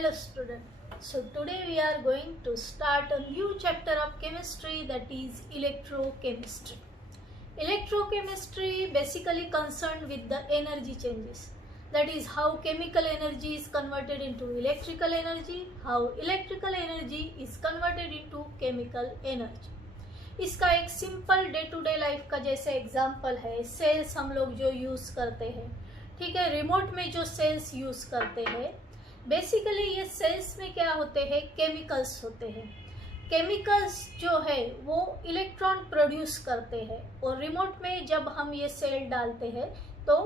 Hello student. So today we are going to start a new chapter of chemistry, that is electrochemistry. Electrochemistry basically concerned with the energy changes. That is how chemical energy is converted into electrical energy, how electrical energy is converted into chemical energy. इसका एक simple day to day life का जैसे example है, sales हम लोग जो use करते हैं, ठीक है, रिमोट में जो सेल्स यूज़ करते हैं, बेसिकली ये सेल्स में क्या होते हैं, केमिकल्स होते हैं. केमिकल्स जो है वो इलेक्ट्रॉन प्रोड्यूस करते हैं और रिमोट में जब हम ये सेल डालते हैं तो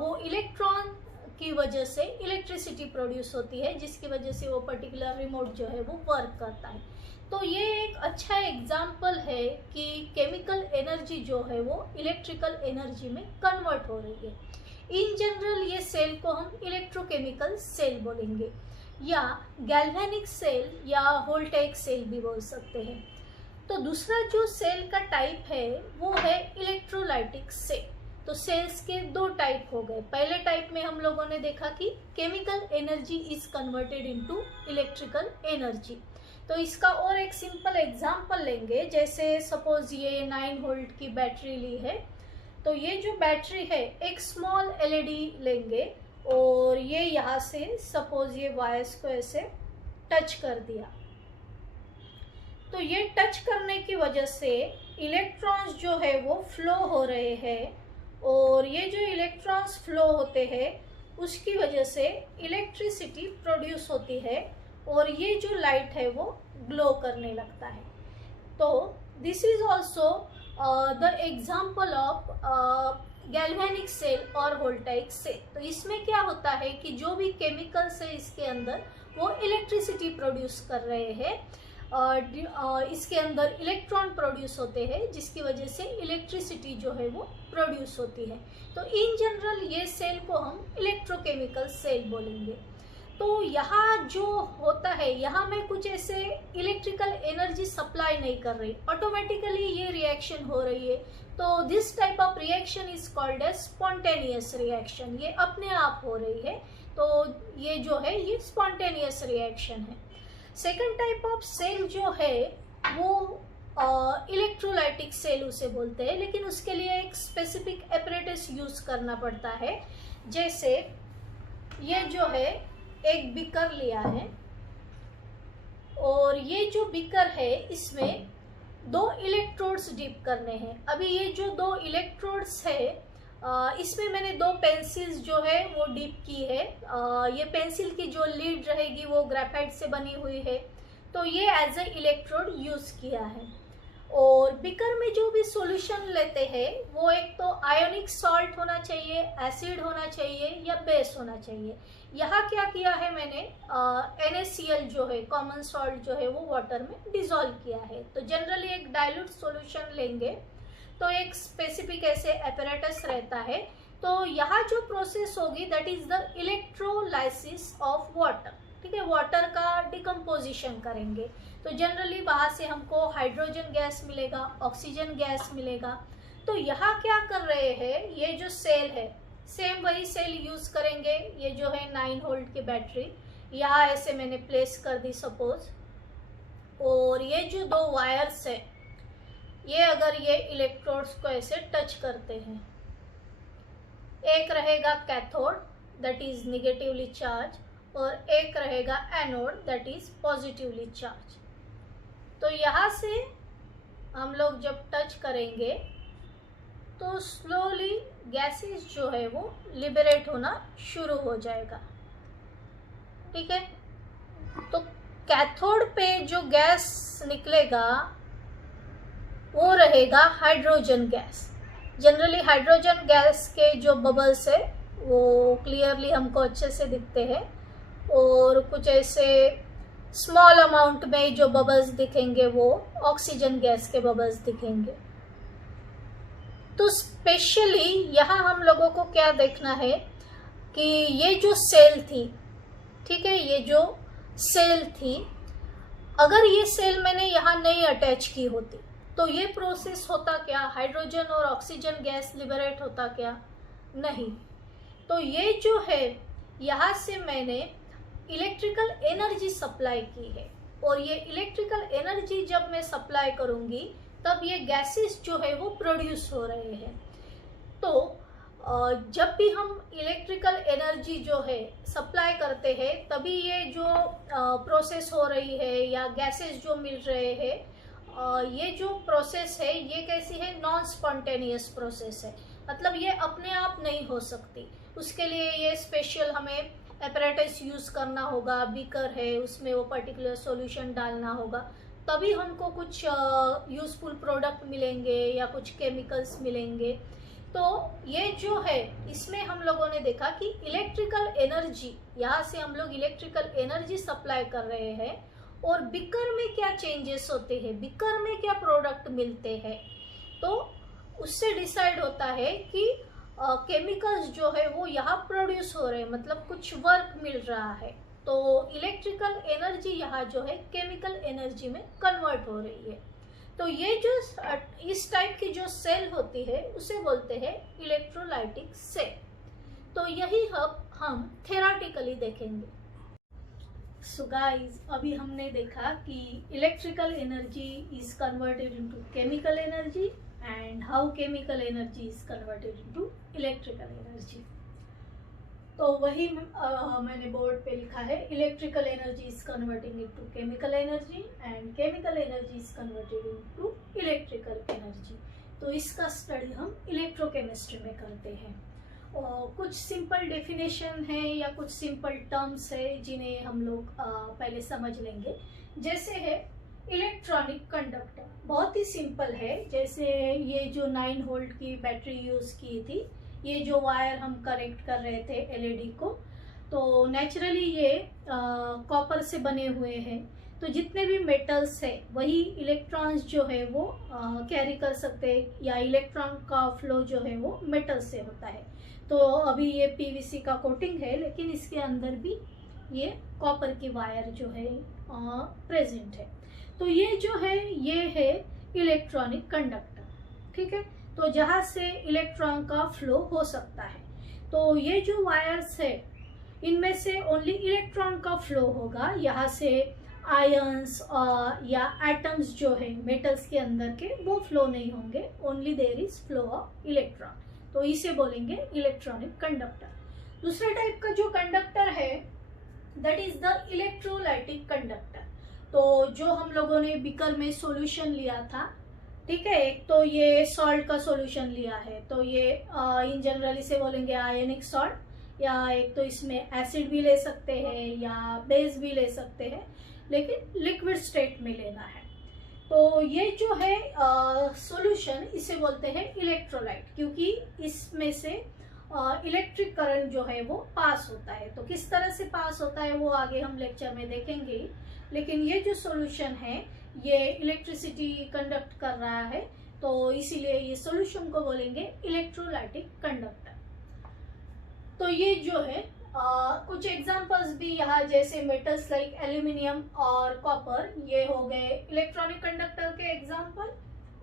वो इलेक्ट्रॉन की वजह से इलेक्ट्रिसिटी प्रोड्यूस होती है, जिसकी वजह से वो पर्टिकुलर रिमोट जो है वो वर्क करता है. तो ये एक अच्छा एग्जाम्पल है कि केमिकल एनर्जी जो है वो इलेक्ट्रिकल एनर्जी में कन्वर्ट हो रही है. इन जनरल ये सेल को हम इलेक्ट्रोकेमिकल सेल बोलेंगे या गैल्वेनिक सेल या वोल्टेइक सेल भी बोल सकते हैं. तो दूसरा जो सेल का टाइप है वो है इलेक्ट्रोलाइटिक सेल. तो सेल्स के दो टाइप हो गए. पहले टाइप में हम लोगों ने देखा कि chemical energy is converted into electrical energy. तो इसका और एक सिंपल एग्जांपल लेंगे. जैसे सपोज ये 9 वोल्ट की बैटरी ली है, तो ये जो बैटरी है एक स्मॉल एलईडी लेंगे और ये यहाँ से सपोज ये वायर्स को ऐसे टच कर दिया. तो ये टच करने की वजह से इलेक्ट्रॉन्स जो है वो फ्लो हो रहे हैं और ये जो इलेक्ट्रॉन्स फ्लो होते हैं उसकी वजह से इलेक्ट्रिसिटी प्रोड्यूस होती है और ये जो लाइट है वो ग्लो करने लगता है. तो this is also the example of galvanic cell और वोल्टाइक सेल. तो इसमें क्या होता है कि जो भी केमिकल्स है इसके अंदर वो इलेक्ट्रिसिटी प्रोड्यूस कर रहे हैं. इसके अंदर इलेक्ट्रॉन प्रोड्यूस होते हैं जिसकी वजह से इलेक्ट्रिसिटी जो है वो प्रोड्यूस होती है. तो इन जनरल ये सेल को हम इलेक्ट्रोकेमिकल सेल बोलेंगे. तो यहाँ जो होता है, यहाँ मैं कुछ ऐसे इलेक्ट्रिकल एनर्जी सप्लाई नहीं कर रही, ऑटोमेटिकली ये रिएक्शन हो रही है. तो this type of reaction is called as spontaneous reaction. ये अपने आप हो रही है, तो ये जो है ये स्पॉन्टेनियस रिएक्शन है. सेकंड टाइप ऑफ सेल जो है वो इलेक्ट्रोलाइटिक सेल उसे बोलते हैं, लेकिन उसके लिए एक स्पेसिफिक एपरेटस यूज करना पड़ता है. जैसे ये जो है एक बीकर लिया है और ये जो बीकर है इसमें 2 इलेक्ट्रोड्स डिप करने हैं. अभी ये जो 2 इलेक्ट्रोड्स है इसमें मैंने 2 पेंसिल्स जो है वो डिप की है. ये पेंसिल की जो लीड रहेगी वो ग्रेफाइट से बनी हुई है, तो ये एज ए इलेक्ट्रोड यूज किया है. और बीकर में जो भी सॉल्यूशन लेते हैं वो एक तो आयोनिक सॉल्ट होना चाहिए, एसिड होना चाहिए या बेस होना चाहिए. यहाँ क्या किया है मैंने, NaCl जो है कॉमन सॉल्ट जो है वो वाटर में डिसॉल्व किया है. तो जनरली एक डाइल्यूट सॉल्यूशन लेंगे तो एक स्पेसिफिक ऐसे एपरेटस रहता है. तो यहाँ जो प्रोसेस होगी that is the electrolysis of water. ठीक है, वाटर का डिकम्पोजिशन करेंगे. तो जनरली वहाँ से हमको हाइड्रोजन गैस मिलेगा, ऑक्सीजन गैस मिलेगा. तो यहाँ क्या कर रहे हैं, ये जो सेल है सेम वही सेल यूज करेंगे. ये जो है 9 वोल्ट की बैटरी यहाँ ऐसे मैंने प्लेस कर दी सपोज, और ये जो 2 वायर्स है ये अगर ये इलेक्ट्रोड्स को ऐसे टच करते हैं, एक रहेगा cathode that is negatively charge और एक रहेगा anode that is positively charge. तो यहाँ से हम लोग जब टच करेंगे तो स्लोली गैसेस जो है वो लिबरेट होना शुरू हो जाएगा. ठीक है, तो कैथोड पे जो गैस निकलेगा वो रहेगा hydrogen gas. Generally hydrogen gas के जो बबल्स है वो क्लियरली हमको अच्छे से दिखते हैं और कुछ ऐसे स्मॉल अमाउंट में जो बबल्स दिखेंगे वो ऑक्सीजन गैस के बबल्स दिखेंगे. तो स्पेशली यहाँ हम लोगों को क्या देखना है कि ये जो सेल थी, ठीक है, ये जो सेल थी, अगर ये सेल मैंने यहाँ नहीं अटैच की होती तो ये प्रोसेस होता क्या, हाइड्रोजन और ऑक्सीजन गैस लिबरेट होता क्या, नहीं. तो ये जो है यहाँ से मैंने इलेक्ट्रिकल एनर्जी सप्लाई की है, और ये इलेक्ट्रिकल एनर्जी जब मैं सप्लाई करूंगी तब ये गैसेस जो है वो प्रोड्यूस हो रहे हैं। तो जब भी हम इलेक्ट्रिकल एनर्जी जो है सप्लाई करते हैं तभी ये जो प्रोसेस हो रही है या गैसेस जो मिल रहे हैं, ये जो प्रोसेस है ये कैसी है, नॉन स्पॉन्टेनियस प्रोसेस है। मतलब ये अपने आप नहीं हो सकती, उसके लिए ये स्पेशल हमें एपरेटस यूज़ करना होगा, बीकर है उसमें वो पर्टिकुलर सॉल्यूशन डालना होगा, तभी हमको कुछ यूज़फुल प्रोडक्ट मिलेंगे या कुछ केमिकल्स मिलेंगे। तो ये जो है इसमें हम लोगों ने देखा कि इलेक्ट्रिकल एनर्जी, यहाँ से हम लोग इलेक्ट्रिकल एनर्जी सप्लाई कर रहे हैं, और बीकर में क्या चेंजेस होते हैं, बीकर में क्या प्रोडक्ट मिलते हैं, तो उससे डिसाइड होता है कि केमिकल्स जो है वो यहाँ प्रोड्यूस हो रहे हैं, मतलब कुछ वर्क मिल रहा है। तो इलेक्ट्रिकल एनर्जी यहाँ जो है केमिकल एनर्जी में कन्वर्ट हो रही है। तो ये जो इस टाइप की जो सेल होती है उसे बोलते हैं इलेक्ट्रोलाइटिक सेल। तो यही हम थेराटिकली देखेंगे। सो गाइस, अभी हमने देखा कि electrical energy is converted into chemical energy and how chemical energy is converted into electrical energy. तो वही मैंने बोर्ड पे लिखा है, electrical energy is converting into chemical energy and chemical energy is converted into electrical energy. तो इसका study हम electrochemistry में करते हैं। और कुछ सिंपल डेफिनेशन है या कुछ सिंपल टर्म्स है जिन्हें हम लोग पहले समझ लेंगे। जैसे है इलेक्ट्रॉनिक कंडक्टर, बहुत ही सिंपल है। जैसे ये जो 9 वोल्ट की बैटरी यूज़ की थी, ये जो वायर हम कनेक्ट कर रहे थे एलईडी को, तो नेचुरली ये कॉपर से बने हुए हैं। तो जितने भी मेटल्स है वही इलेक्ट्रॉन्स जो है वो कैरी कर सकते हैं, या इलेक्ट्रॉन का फ्लो जो है वो मेटल से होता है। तो अभी ये पीवीसी का कोटिंग है, लेकिन इसके अंदर भी ये कॉपर की वायर जो है प्रेजेंट है। तो ये जो है ये है इलेक्ट्रॉनिक कंडक्टर, ठीक है। तो जहाँ से इलेक्ट्रॉन का फ्लो हो सकता है। तो ये जो वायर्स है इनमें से ओनली इलेक्ट्रॉन का फ्लो होगा, यहाँ से आयंस या एटम्स जो है मेटल्स के अंदर के वो फ्लो नहीं होंगे, only there is flow of electron. तो इसे बोलेंगे इलेक्ट्रॉनिक कंडक्टर। दूसरे टाइप का जो कंडक्टर है that is the electrolytic conductor. तो जो हम लोगों ने बीकर में सॉल्यूशन लिया था, ठीक है, एक तो ये सॉल्ट का सॉल्यूशन लिया है, तो ये इन जनरल इसे बोलेंगे आयनिक सॉल्ट, या एक तो इसमें एसिड भी ले सकते हैं या बेस भी ले सकते हैं, लेकिन लिक्विड स्टेट में लेना है। तो ये जो है सॉल्यूशन इसे बोलते हैं इलेक्ट्रोलाइट, क्योंकि इसमें से इलेक्ट्रिक करंट जो है वो पास होता है। तो किस तरह से पास होता है वो आगे हम लेक्चर में देखेंगे, लेकिन ये जो सॉल्यूशन है ये इलेक्ट्रिसिटी कंडक्ट कर रहा है, तो इसीलिए ये सॉल्यूशन को बोलेंगे इलेक्ट्रोलाइटिक कंडक्टर। तो ये जो है कुछ एग्जांपल्स भी यहाँ, जैसे मेटल्स लाइक एल्यूमिनियम और कॉपर, ये हो गए इलेक्ट्रॉनिक कंडक्टर के एग्जांपल,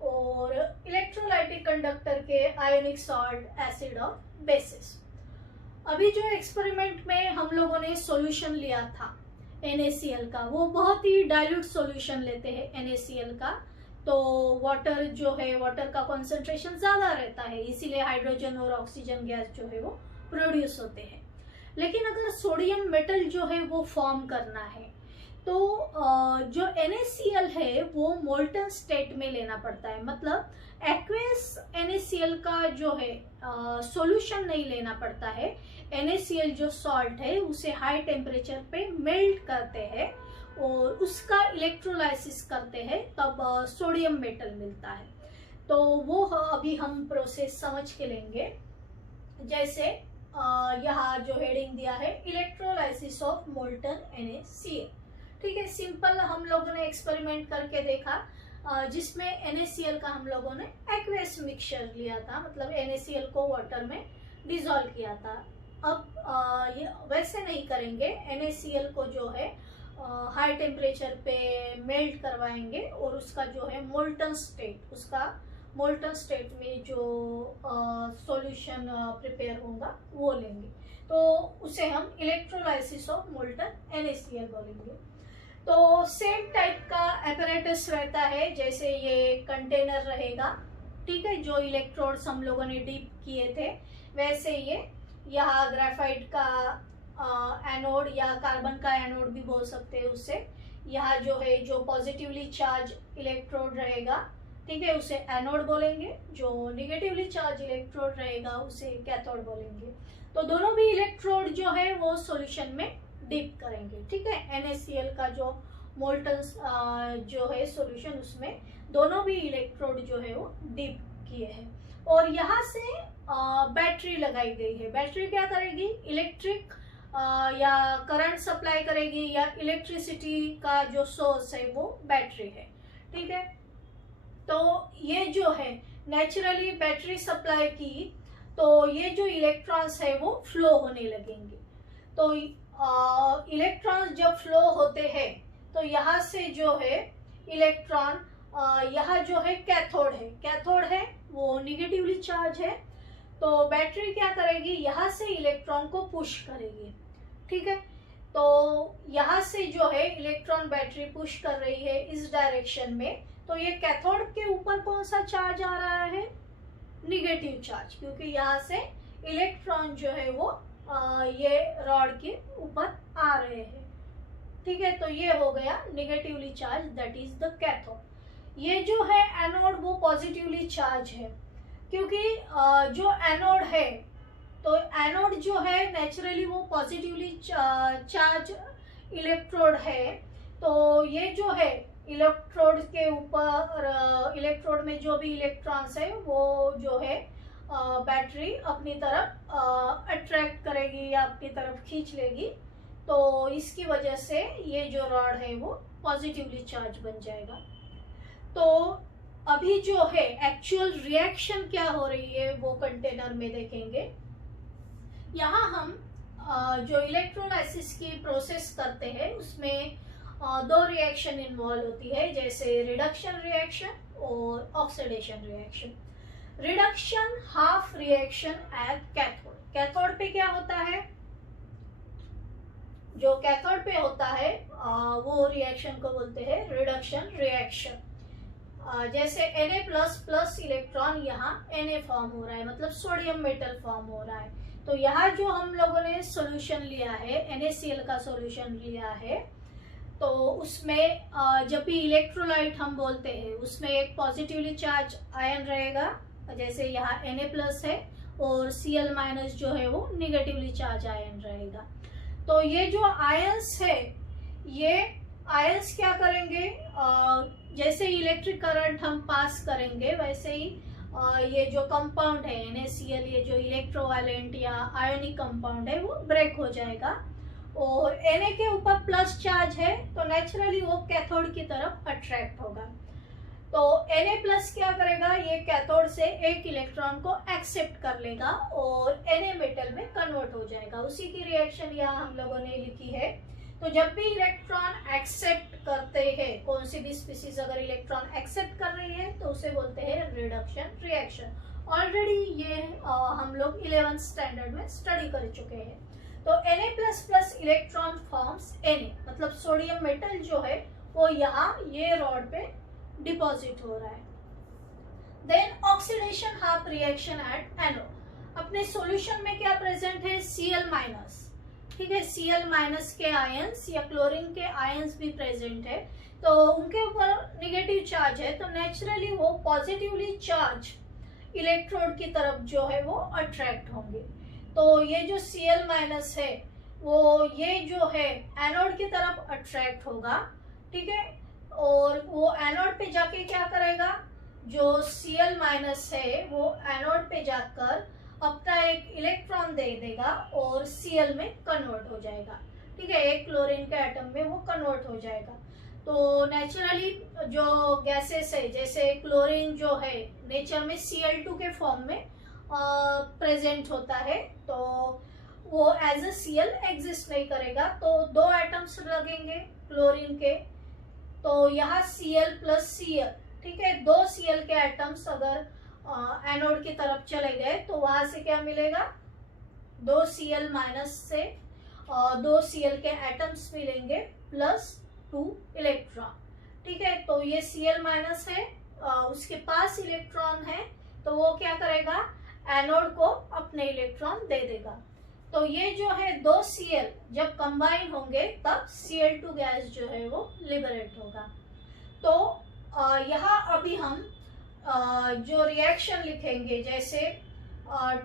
और इलेक्ट्रोलाइटिक कंडक्टर के आयोनिक सॉल्ट, एसिड और बेसिस। अभी जो एक्सपेरिमेंट में हम लोगों ने सॉल्यूशन लिया था NaCl का, वो बहुत ही डाइल्यूट सॉल्यूशन लेते हैं NaCl का। तो वाटर जो है, वाटर का कॉन्सेंट्रेशन ज़्यादा रहता है, इसीलिए हाइड्रोजन और ऑक्सीजन गैस जो है वो प्रोड्यूस होते हैं। लेकिन अगर सोडियम मेटल जो है वो फॉर्म करना है तो जो NaCl है वो मोल्टन स्टेट में लेना पड़ता है। मतलब एक्वेस NaCl का जो है सॉल्यूशन नहीं लेना पड़ता है। NaCl जो सॉल्ट है उसे हाई टेम्परेचर पे मेल्ट करते हैं और उसका इलेक्ट्रोलाइसिस करते हैं, तब सोडियम मेटल मिलता है। तो वो अभी हम प्रोसेस समझ के लेंगे। जैसे यहाँ जो हेडिंग दिया है इलेक्ट्रोलाइसिस ऑफ मोल्टन NaCl, ठीक है। सिंपल हम लोगों ने एक्सपेरिमेंट करके देखा, जिसमें NaCl का हम लोगों ने एक्वेस मिक्सचर लिया था, मतलब NaCl को वाटर में डिसॉल्व किया था। अब ये वैसे नहीं करेंगे, NaCl को जो है हाई टेम्परेचर पे मेल्ट करवाएंगे और उसका जो है मोल्टन स्टेट, उसका मोल्टन स्टेट में जो सॉल्यूशन प्रिपेयर होगा वो लेंगे। तो उसे हम इलेक्ट्रोलाइसिस ऑफ मोल्टन NaCl बोलेंगे। तो सेम टाइप का एपरेटस रहता है, जैसे ये कंटेनर रहेगा, ठीक है, जो इलेक्ट्रोड्स हम लोगों ने डीप किए थे, वैसे ये यहाँ ग्रेफाइट का एनोड या कार्बन का एनोड भी बोल सकते हैं उसे। यहाँ जो है जो पॉजिटिवली चार्ज इलेक्ट्रोड रहेगा, ठीक है, उसे एनोड बोलेंगे। जो निगेटिवली चार्ज इलेक्ट्रोड रहेगा उसे कैथोड बोलेंगे। तो दोनों भी इलेक्ट्रोड जो है वो सॉल्यूशन में डिप करेंगे, ठीक है। NaCl का जो मोल्टन जो है सॉल्यूशन, उसमें दोनों भी इलेक्ट्रोड जो है वो डिप किए हैं। और यहाँ से बैटरी लगाई गई है। बैटरी क्या करेगी? इलेक्ट्रिक या करंट सप्लाई करेगी, या इलेक्ट्रिसिटी का जो सोर्स है वो बैटरी है, ठीक है। तो ये जो है नेचुरली बैटरी सप्लाई की, तो ये जो इलेक्ट्रॉन्स है वो फ्लो होने लगेंगे। तो इलेक्ट्रॉन्स जब फ्लो होते हैं तो यहाँ से जो है इलेक्ट्रॉन, यहाँ जो है कैथोड है वो निगेटिवली चार्ज है। तो बैटरी क्या करेगी? यहाँ से इलेक्ट्रॉन को पुश करेगी, ठीक है। तो यहाँ से जो है इलेक्ट्रॉन बैटरी पुश कर रही है इस डायरेक्शन में। तो ये कैथोड के ऊपर कौन सा चार्ज आ रहा है? निगेटिव चार्ज, क्योंकि यहाँ से इलेक्ट्रॉन जो है वो ये रॉड के ऊपर आ रहे हैं, ठीक है। तो ये हो गया negatively charge, that is the cathode. ये जो है एनोड वो पॉजिटिवली चार्ज है, क्योंकि जो एनोड है, तो एनोड जो है नेचुरली वो पॉजिटिवली चार्ज इलेक्ट्रोड है। तो ये जो है इलेक्ट्रोड के ऊपर, इलेक्ट्रोड में जो भी इलेक्ट्रॉन्स है वो जो है बैटरी अपनी तरफ अट्रैक्ट करेगी या अपनी तरफ खींच लेगी। तो इसकी वजह से ये जो रॉड है वो पॉजिटिवली चार्ज बन जाएगा। तो अभी जो है एक्चुअल रिएक्शन क्या हो रही है वो कंटेनर में देखेंगे। यहाँ हम जो इलेक्ट्रोलाइसिस की प्रोसेस करते हैं उसमें दो रिएक्शन इन्वॉल्व होती है, जैसे रिडक्शन रिएक्शन और oxidation reaction. Reduction half reaction at cathode. Cathode पे क्या होता है? जो कैथोड पे होता है वो रिएक्शन को बोलते हैं रिडक्शन रिएक्शन। जैसे Na++ इलेक्ट्रॉन यहाँ Na फॉर्म हो रहा है, मतलब सोडियम मेटल फॉर्म हो रहा है। तो यहाँ जो हम लोगों ने सॉल्यूशन लिया है, NaCl का सॉल्यूशन लिया है, तो उसमें जब भी इलेक्ट्रोलाइट हम बोलते हैं उसमें एक पॉजिटिवली चार्ज आयन रहेगा, जैसे यहाँ Na+ है, और Cl- जो है वो निगेटिवली चार्ज आयन रहेगा। तो ये जो आयंस है, ये आयंस क्या करेंगे? जैसे इलेक्ट्रिक करंट हम पास करेंगे वैसे ही ये जो कंपाउंड है NaCl, ये जो इलेक्ट्रोवालेंट या आयोनिक कंपाउंड है वो ब्रेक हो जाएगा। और Na के ऊपर प्लस चार्ज है तो नेचुरली वो कैथोड की तरफ अट्रैक्ट होगा। तो Na+ क्या करेगा? ये कैथोड से एक इलेक्ट्रॉन को एक्सेप्ट कर लेगा और Na मेटल में कन्वर्ट हो जाएगा। उसी की रिएक्शन यहाँ हम लोगों ने लिखी है। तो जब भी इलेक्ट्रॉन एक्सेप्ट करते हैं, कौन सी भी स्पीसीज अगर इलेक्ट्रॉन एक्सेप्ट कर रही है तो उसे बोलते हैं रिडक्शन रिएक्शन। ऑलरेडी ये हम लोग 11th स्टैंडर्ड में स्टडी कर चुके हैं। तो Na++ इलेक्ट्रॉन फॉर्म्स Na, मतलब सोडियम मेटल जो है वो यहाँ ये रॉड पे डिपॉजिट हो रहा है। Then oxidation half reaction at anode. अपने सॉल्यूशन में क्या प्रेजेंट है? Cl-, ठीक है। Cl- के आयंस या क्लोरीन के आयंस भी प्रेजेंट है, तो उनके ऊपर निगेटिव चार्ज है, तो नेचुरली वो पॉजिटिवली चार्ज इलेक्ट्रोड की तरफ जो है वो अट्रैक्ट होंगे। तो ये जो Cl- है वो ये जो है एनोड की तरफ अट्रैक्ट होगा, ठीक है। और वो एनोड पे जाके क्या करेगा? जो Cl- है वो एनोड पे जाकर अपना एक इलेक्ट्रॉन दे देगा और Cl में कन्वर्ट हो जाएगा, ठीक है। एक क्लोरीन के एटम में वो कन्वर्ट हो जाएगा। तो नेचुरली जो गैसेस है, जैसे क्लोरीन जो है नेचर में Cl2 के फॉर्म में प्रेजेंट होता है, तो वो एज अ Cl एग्जिस्ट नहीं करेगा। तो दो एटम्स लगेंगे क्लोरीन के, तो यहाँ Cl+Cl, ठीक है। दो Cl के एटम्स अगर एनोड की तरफ चले गए तो वहां से क्या मिलेगा? दो Cl माइनस से दो Cl के एटम्स मिलेंगे प्लस 2 इलेक्ट्रॉन। ठीक है, तो ये Cl माइनस है, उसके पास इलेक्ट्रॉन है, तो वो क्या करेगा, एनोड को अपने इलेक्ट्रॉन दे देगा। तो ये जो है दो Cl जब कंबाइन होंगे तब Cl2 गैस जो है वो लिबरेट होगा। तो यहाँ अभी हम जो रिएक्शन लिखेंगे, जैसे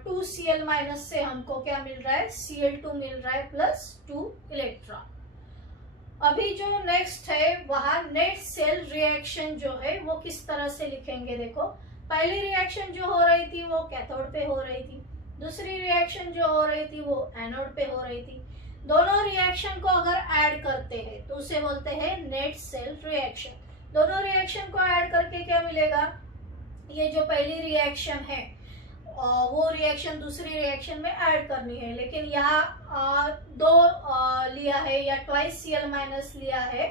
2Cl माइनस से हमको क्या मिल रहा है, Cl2 मिल रहा है प्लस 2 इलेक्ट्रॉन। अभी जो नेक्स्ट है वहां नेट सेल रिएक्शन जो है वो किस तरह से लिखेंगे। देखो, पहली रिएक्शन जो हो रही थी वो कैथोड पे हो रही थी, दूसरी रिएक्शन जो हो रही थी वो एनोड पे हो रही थी। दोनों रिएक्शन को अगर ऐड करते हैं तो उसे बोलते हैं नेट सेल रिएक्शन। दोनों रिएक्शन को ऐड करके क्या मिलेगा, ये जो पहली रिएक्शन है वो रिएक्शन दूसरी रिएक्शन में ऐड करनी है, लेकिन यहाँ दो लिया है या ट्वाइस Cl माइनस लिया है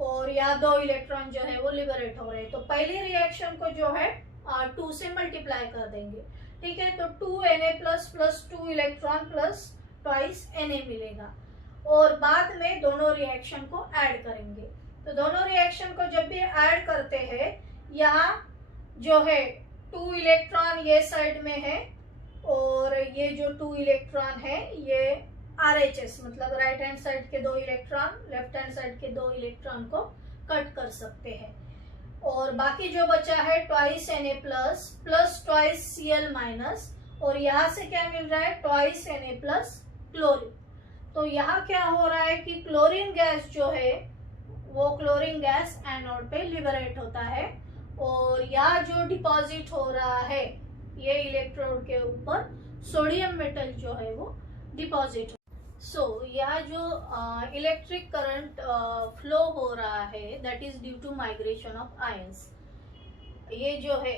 और यहाँ दो इलेक्ट्रॉन जो है वो लिबरेट हो रहे हैं। तो पहली रिएक्शन को जो है 2 से मल्टीप्लाई कर देंगे। ठीक है, तो 2Na plus 2 electron plus twice Na मिलेगा और बाद में दोनों रिएक्शन को ऐड करेंगे। तो दोनों रिएक्शन को जब भी ऐड करते हैं, यहाँ जो है 2 इलेक्ट्रॉन ये साइड में है और ये जो 2 इलेक्ट्रॉन है ये RHS मतलब राइट हैंड साइड के 2 इलेक्ट्रॉन, लेफ्ट हैंड साइड के 2 इलेक्ट्रॉन को कट कर सकते हैं। और बाकी जो बचा है twice Na plus twice Cl minus, और यहाँ से क्या मिल रहा है, ट्वाइस Na प्लस क्लोरीन। तो यहाँ क्या हो रहा है कि क्लोरीन गैस जो है वो क्लोरीन गैस एनोड पे लिबरेट होता है और यहाँ जो डिपॉजिट हो रहा है ये इलेक्ट्रोड के ऊपर सोडियम मेटल जो है वो डिपॉजिट हो। सो यहाँ जो इलेक्ट्रिक करंट फ्लो हो रहा है that is due to migration of ions. ये जो है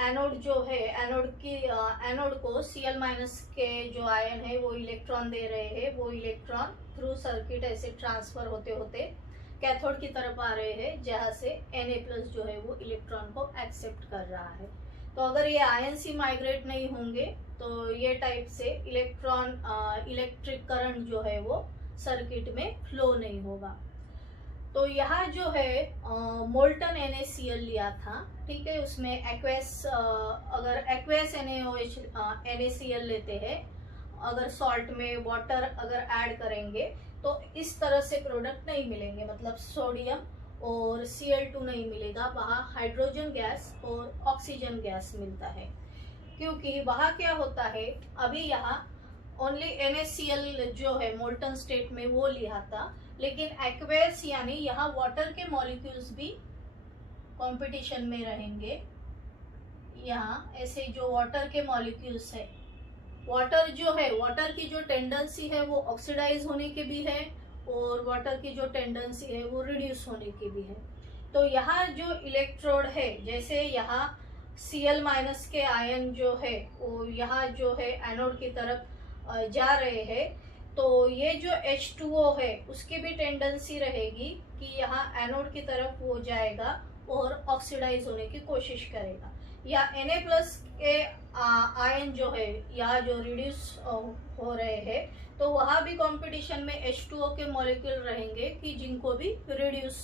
एनोड जो है, एनोड को Cl माइनस के जो आयन है वो इलेक्ट्रॉन दे रहे हैं, वो इलेक्ट्रॉन थ्रू सर्किट ऐसे ट्रांसफर होते होते कैथोड की तरफ आ रहे हैं, जहाँ से Na+ जो है वो इलेक्ट्रॉन को एक्सेप्ट कर रहा है। तो अगर ये आयंस ही माइग्रेट नहीं होंगे तो ये टाइप से इलेक्ट्रिक करंट जो है वो सर्किट में फ्लो नहीं होगा। तो यहाँ जो है मोल्टन NaCl लिया था, ठीक है, उसमें एक्वेस अगर एक्वेस NaOH NaCl लेते हैं, अगर सॉल्ट में वाटर अगर ऐड करेंगे तो इस तरह से प्रोडक्ट नहीं मिलेंगे, मतलब सोडियम और Cl2 नहीं मिलेगा, वहाँ हाइड्रोजन गैस और ऑक्सीजन गैस मिलता है। क्योंकि वहाँ क्या होता है, अभी यहाँ ओनली NaCl जो है मोल्टन स्टेट में वो लिया था, लेकिन एक्वेस यानी यहाँ वाटर के मॉलिक्यूल्स भी कंपटीशन में रहेंगे। यहाँ ऐसे जो वाटर के मॉलिक्यूल्स है, वाटर जो है, वाटर की जो टेंडेंसी है वो ऑक्सीडाइज होने की भी है और वाटर की जो टेंडेंसी है वो रिड्यूस होने की भी है। तो यहाँ जो इलेक्ट्रोड है, जैसे यहाँ Cl माइनस के आयन जो है वो यहाँ जो है एनोड की तरफ जा रहे हैं, तो ये जो H2O है उसकी भी टेंडेंसी रहेगी कि यहाँ एनोड की तरफ वो जाएगा और ऑक्सीडाइज होने की कोशिश करेगा। या Na+ के आयन जो है यहाँ जो रिड्यूस हो रहे हैं, तो वहाँ भी कंपटीशन में H2O के मॉलिक्यूल रहेंगे कि जिनको भी रिड्यूस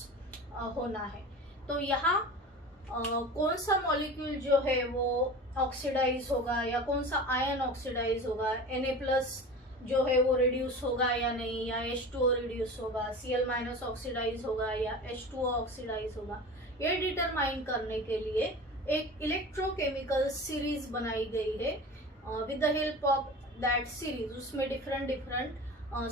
होना है। तो यहाँ कौन सा मॉलिक्यूल जो है वो ऑक्सीडाइज होगा या कौन सा आयन ऑक्सीडाइज होगा, Na+ जो है वो रिड्यूस होगा या नहीं, या H2O रिड्यूस होगा, Cl- ऑक्सीडाइज होगा या H2O ऑक्सीडाइज होगा, ये डिटरमाइन करने के लिए एक इलेक्ट्रोकेमिकल सीरीज बनाई गई है with the help of that series. उसमें डिफरेंट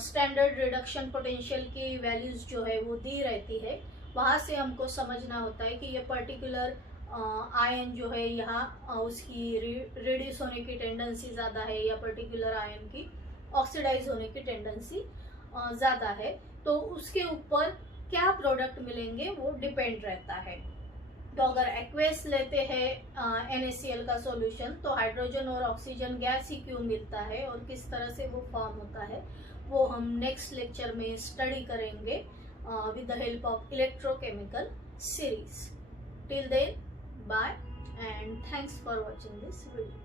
स्टैंडर्ड रिडक्शन पोटेंशियल की वैल्यूज जो है वो दी रहती है। वहाँ से हमको समझना होता है कि ये पर्टिकुलर आयन जो है यहाँ उसकी रिड्यूस होने की टेंडेंसी ज़्यादा है या पर्टिकुलर आयन की ऑक्सीडाइज होने की टेंडेंसी ज़्यादा है, तो उसके ऊपर क्या प्रोडक्ट मिलेंगे वो डिपेंड रहता है। तो अगर एक्वेस लेते हैं NaCl का सॉल्यूशन, तो हाइड्रोजन और ऑक्सीजन गैस ही क्यों मिलता है और किस तरह से वो फॉर्म होता है वो हम नेक्स्ट लेक्चर में स्टडी करेंगे with the help of electrochemical series. Till then, bye and thanks for watching this video.